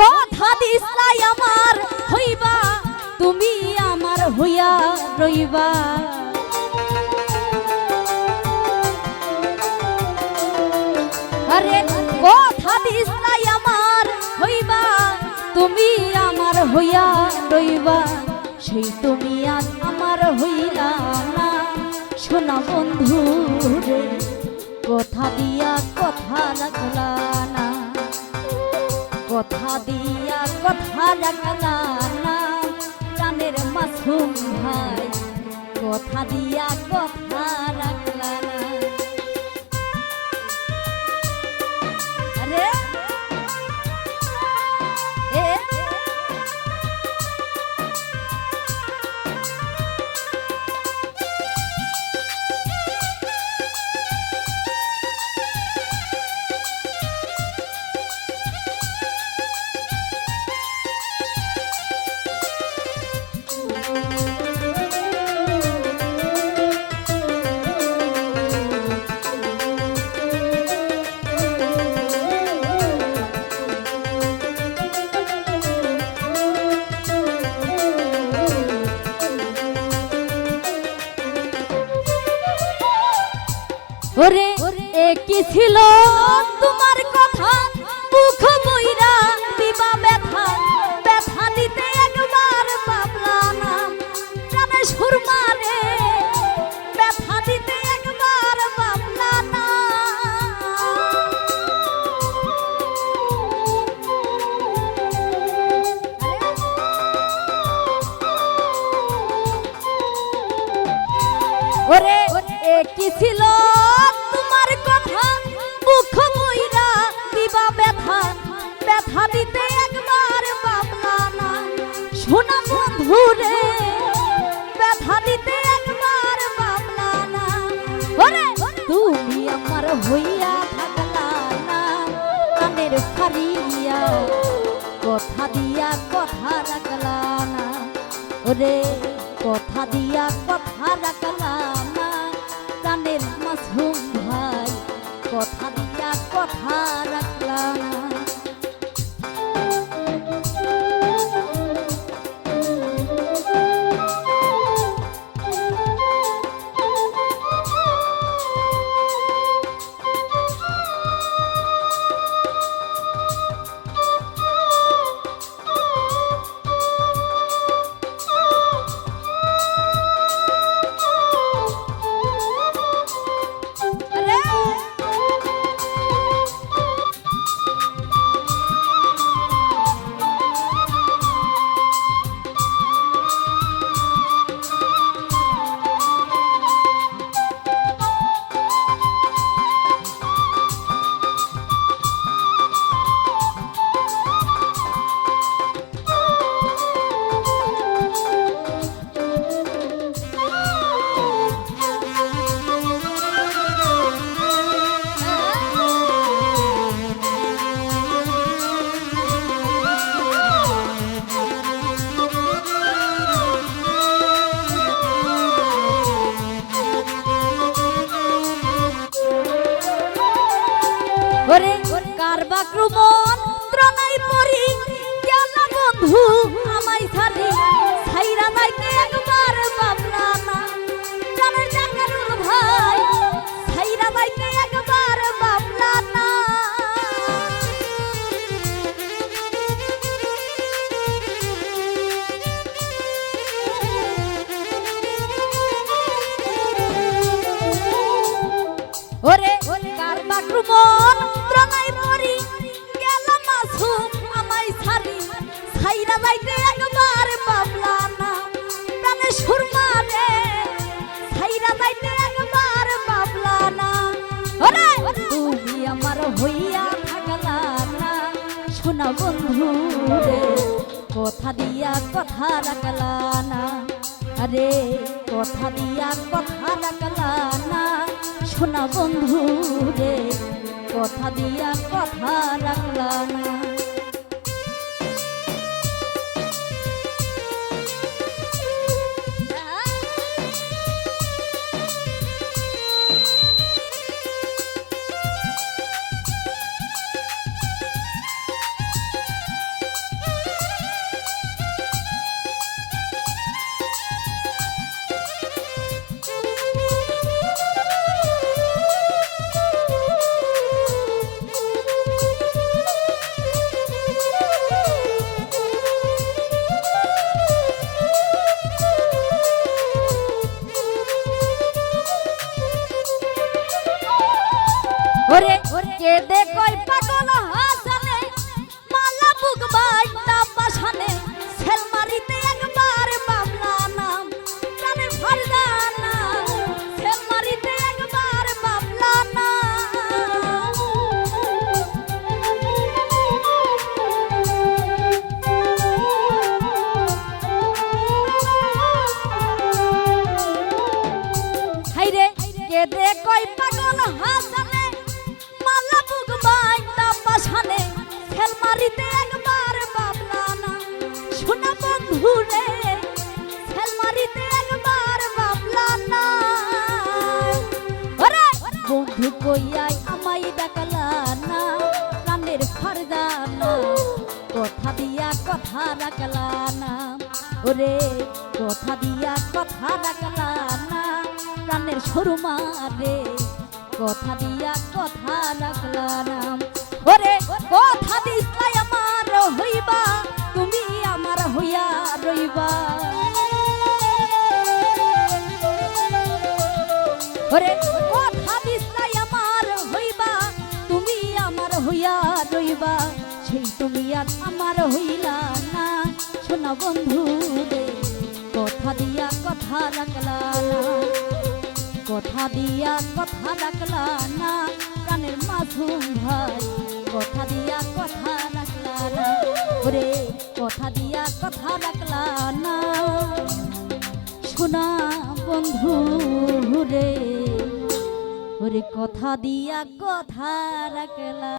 কথা দিছলাই আমার হইবা তুমি আমার হইয়া রইবা আরে কথা দিছলাই আমার হইবা তুমি আমার হইয়া রইবা সেই তুমি আজ আমার হইলা না সোনা বন্ধু রে কথা দিয়া কথা রাখলা না কথা দিয়া কথা রাখলা না প্রাণের মাসুম ভাই কথা দিয়া কথা রাখলা না আরে ওরে কি ছিল তোমার কথা মুখ বইরা দিবা ব্যথা ব্যথা দিতে একবার পাবলা না জানে সুরমা রে ব্যথা দিতে একবার পাবলা না ওরে কি ছিল তোমার কথা মুখ বইরা দিবা ব্যথা ব্যথা দিতে একবার পাবলা না সোনা বন্ধু রে ব্যথা দিতে একবার পাবলা না ওরে তুমি আমার হইয়া থাকলা না কানের ফারিয়া কথা দিয়া কথা রাখলা না ওরে কথা দিয়া কথা রাখলা না প্রাণের মাসুম ভাই কথা দিয়া কথা রাখলা না ওরে কারবা ক্রমণ ত্রণাই পরি গেল বন্ধু আমায় ছাড়ি ছাইরা যাইতে একবার পাবলা না জানে জাকারুল ভাই ছাইরা যাইতে একবার পাবলা না ওরে কারবা ক্রমণ ত্রণাই পরি গেল মাসুম আমায় ছাড়ি ছাইরা যাইতে একবার পাবলা না প্রাণে সুরমা রে ছাইরা যাইতে একবার পাবলা না ওরে তুমি আমার হইয়া থাকলা না সোনা বন্ধু রে কথা দিয়া কথা রাখলা না আরে কথা দিয়া কথা রাখলা না সোনা বন্ধু রে কথা দিয়া কথা রাখলা না কইয়াই আমায় ডাকলা না প্রাণের ফারদানা কথা দিয়া কথা রাখলা না ওরে কথা দিয়া কথা রাখলা না প্রাণের সুরমা রে কথা দিয়া কথা রাখলা না ওরে কথা দিছলাই আমার হইবা তুমি আমার হইয়া রইবা ওরে কথা দিছলাই আমার হইবা তুমি আমার হইয়া রইবা সেই তুমি আর আমার হইলা না শোনা বন্ধু রে কথা দিয়া কথা রাখলা না কথা দিয়া কথা রাখলা না প্রাণের মাসুম ভাই কথা দিয়া কথা রাখলা না ওরে কথা দিয়া কথা রাখলা না শোনা বন্ধু রে ওরে কথা দিয়া কথা রাখলা।